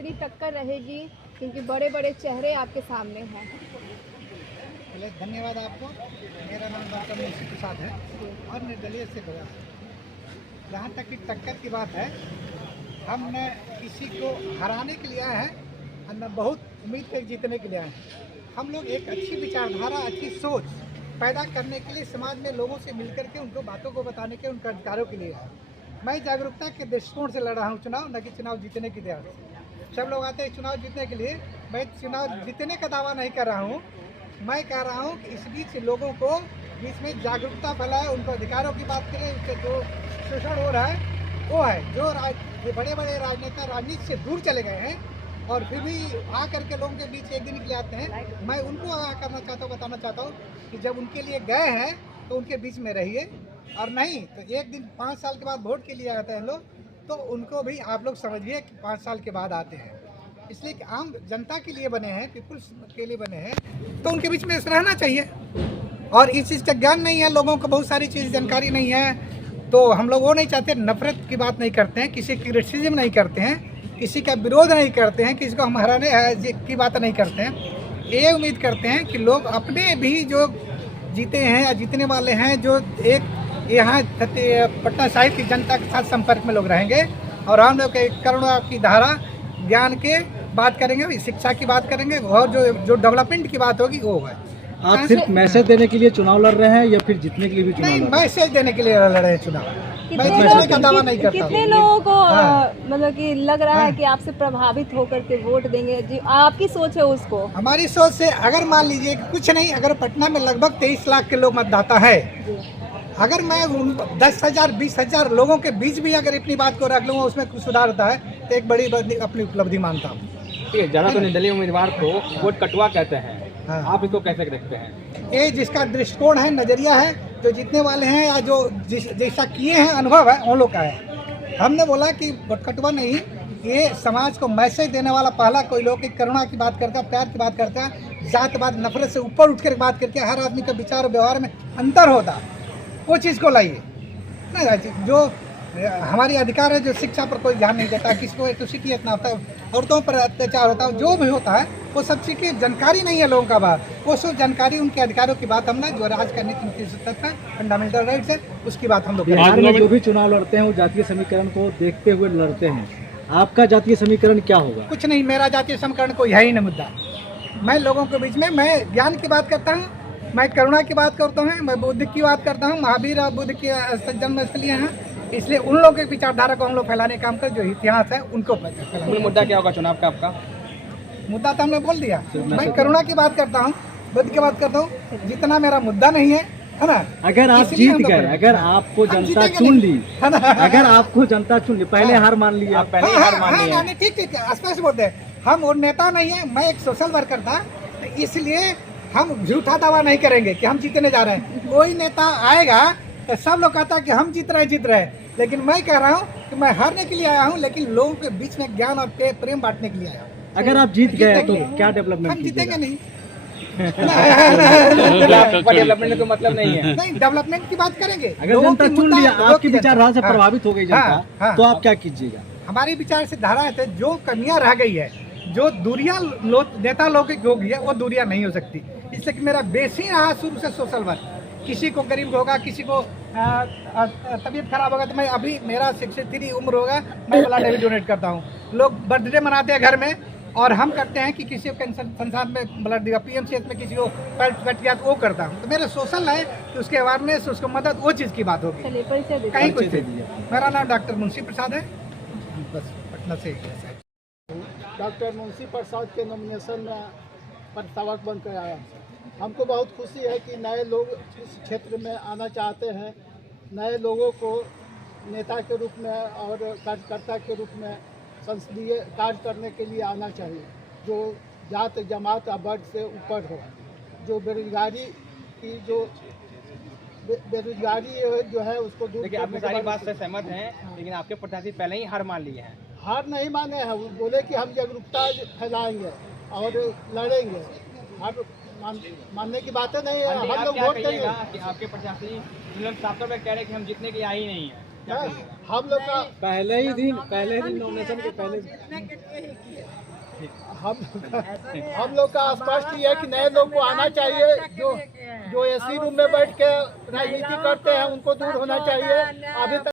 कितनी टक्कर रहेगी, क्योंकि बड़े बड़े चेहरे आपके सामने हैं। पहले धन्यवाद आपको। मेरा नाम डॉक्टर मुंशी प्रसाद है और निर्दलीय से बड़ा है। जहाँ तक कि टक्कर की बात है, हम न किसी को हराने के लिए आए हैं और न बहुत उम्मीद पे जीतने के लिए आए हैं। हम लोग एक अच्छी विचारधारा, अच्छी सोच पैदा करने के लिए समाज में लोगों से मिलकर के उनको बातों को बताने के, उनके अधिकारों के लिए आए। मैं जागरूकता के दृष्टिकोण से लड़ रहा हूँ चुनाव, न कि चुनाव जीतने की तैयार से। सब लोग आते हैं चुनाव जीतने के लिए। मैं चुनाव जीतने का दावा नहीं कर रहा हूँ। मैं कह रहा हूँ कि इस बीच लोगों को बीच में जागरूकता फैलाए, उनको अधिकारों की बात करें। उससे जो शोषण हो रहा है वो है, जो बड़े बड़े राजनेता राजनीति से दूर चले गए हैं और फिर भी आ करके लोगों के बीच एक दिन के लिए आते हैं। मैं उनको आगाह करना चाहता हूँ, बताना चाहता हूँ कि जब उनके लिए गए हैं तो उनके बीच में रहिए, और नहीं तो एक दिन 5 साल के बाद वोट के लिए आते हैं लोग, तो उनको भी आप लोग समझिए कि 5 साल के बाद आते हैं। इसलिए कि आम जनता के लिए बने हैं, पीपुल्स के लिए बने हैं, तो उनके बीच में रहना चाहिए। और इस चीज़ का ज्ञान नहीं है लोगों को, बहुत सारी चीज़ जानकारी नहीं है, तो हम लोग वो नहीं चाहते। नफरत की बात नहीं करते हैं, किसी की क्रिटिसिज्म नहीं करते हैं, किसी का विरोध नहीं करते हैं, किसी को हम हराने की बात नहीं करते हैं। ये उम्मीद करते हैं कि लोग अपने भी जो जीते हैं या जीतने वाले हैं, जो एक यहाँ पटना साहिब की जनता के साथ संपर्क में लोग रहेंगे, और हम लोग करुणा की धारा, ज्ञान के बात करेंगे, शिक्षा की बात करेंगे, और जो डेवलपमेंट की बात होगी वो है। आप सिर्फ मैसेज देने के लिए चुनाव लड़ रहे हैं या फिर जीतने के लिए भी चुनाव लड़ रहे हैं? मैसेज देने के लिए लड़ रहे हैं चुनाव। मैं जीतने का दावा नहीं करता। कितने लोगों को मतलब कि लग रहा है कि आपसे प्रभावित होकर के वोट देंगे? जी, आपकी सोच है उसको। हमारी सोच से अगर मान लीजिए कि कुछ नहीं, अगर पटना में लगभग 23 लाख के लोग मतदाता है, अगर मैं 10,000 20,000 लोगों के बीच भी अगर अपनी बात को रख लूँगा, उसमें कुछ सुधार होता है, तो एक बड़ी अपनी उपलब्धि मानता हूँ। ठीक है, ज़्यादा तो निर्दलीय उम्मीदवार को वोट कटवा कहते हैं। हाँ। आप इसको कैसे देखते हैं? ये जिसका दृष्टिकोण है, नज़रिया है, जो जीतने वाले हैं या जो जैसा किए हैं, अनुभव है, उन लोग का है। हमने बोला कि वोट कटवा नहीं, ये समाज को मैसेज देने वाला पहला कोई लोग करुणा की बात करता, प्यार की बात करता, जातपात नफरत से ऊपर उठ कर बात करके हर आदमी का विचार और व्यवहार में अंतर होता, वो चीज़ को लाइए ना। जो हमारी अधिकार है, जो शिक्षा पर कोई ध्यान नहीं देता, किसी को किसी की इतना होता है, औरतों पर अत्याचार होता है, जो भी होता है वो सब चीज़ की जानकारी नहीं है लोगों का बात। वो सब जानकारी, उनके अधिकारों की बात हमने, जो राज करने की तत्व है, फंडामेंटल राइट्स है, उसकी बात हम लोग। बिहार में जो भी चुनाव लड़ते हैं वो जातीय समीकरण को देखते हुए लड़ते हैं। आपका जातीय समीकरण क्या होगा? कुछ नहीं, मेरा जातीय समीकरण कोई है ही नहीं मुद्दा। मैं लोगों के बीच में, मैं ज्ञान की बात करता हूँ, मैं करुणा की बात करता हूँ, मैं बुद्ध की बात करता हूँ। महावीर और बुद्ध की जन्मस्थलियाँ हैं, इसलिए उन लोगों के विचारधारा को हम लोग फैलाने का काम कर, जो इतिहास है उनको फैलाने। मुद्दा क्या होगा चुनाव का आपका? मुद्दा तो हमने बोल दिया। मैं करुणा की बात करता हूँ, बुद्ध की बात करता हूँ, जितना मेरा मुद्दा नहीं है ना। अगर आप जीत गए, अगर आपको जनता चुन ली, अगर आपको जनता चुन ली, पहले हार मान ली आप? पहले हार मान ली। ठीक, स्पष्ट बोलते हैं। हम और नेता नहीं है, मैं एक सोशल वर्कर था, तो इसलिए हम झूठा दावा नहीं करेंगे कि हम जीतने जा रहे हैं। कोई नेता आएगा तो सब लोग कहता है कि हम जीत रहे हैं, लेकिन मैं कह रहा हूँ कि मैं हारने के लिए आया हूँ, लेकिन लोगों के बीच में ज्ञान और प्रेम बांटने के लिए आया हूँ। अगर आप जीत गए तो क्या डेवलपमेंट? हम जीतेंगे नहीं। डेवलपमेंट का मतलब नहीं है। नहीं, डेवलपमेंट की बात करेंगे। अगर जनता चुन लिया, आपकी विचारधारा से प्रभावित हो गई जनता, तो आप क्या कीजिएगा? हमारी विचार से धारा है, जो कमियां रह गई है, जो दूरियां नेता लोग की होगी है, वो दूरियां नहीं हो सकती। इसलिए कि मेरा बेसी रहा शुरू से सोशल वर्क। किसी को गरीब होगा, किसी को तबीयत खराब होगा, तो मैं अभी मेरा 63 उम्र होगा, मैं ब्लड भी डोनेट करता हूँ। लोग बर्थडे मनाते हैं घर में, और हम करते हैं कि किसी को कैंसर संसार में ब्लड दिया, PMCH में किसी को कट गया तो वो करता हूँ। तो मेरा सोशल है कि उसके अवेयरनेस, उसको मदद, वो चीज़ की बात होगी। कहीं कुछ मेरा नाम डॉक्टर मुंशी प्रसाद है, बस पटना से। डॉक्टर मुंशी प्रसाद के नॉमिनेशन में प्रस्तावक बनकर आया। हमको बहुत खुशी है कि नए लोग इस क्षेत्र में आना चाहते हैं। नए लोगों को नेता के रूप में और कार्यकर्ता के रूप में संसदीय कार्य करने के लिए आना चाहिए, जो जात जमात या वर्ग से ऊपर हो। जो बेरोजगारी की बेरोजगारी जो है उसको दूर। देखिए, आप सारी बात से सहमत हैं, लेकिन आपके प्रत्याशी पहले ही हार मान लिए हैं। हार नहीं माने हैं, वो बोले कि हम जागरूकता फैलाएंगे और लड़ेंगे। हार मानने की बातें नहीं है। हम लोग वोट देंगे कि आपके प्रत्याशी साफ तौर पर कह रहे हैं कि हम जीतने के आई नहीं है। हम लोग का पहले ही दिन नॉमिनेशन के पहले हम लोग का स्पष्ट ये है कि नए लोग को आना चाहिए, जो एसी रूम में बैठ के राजनीति करते हैं उनको दूर होना चाहिए। अभी तक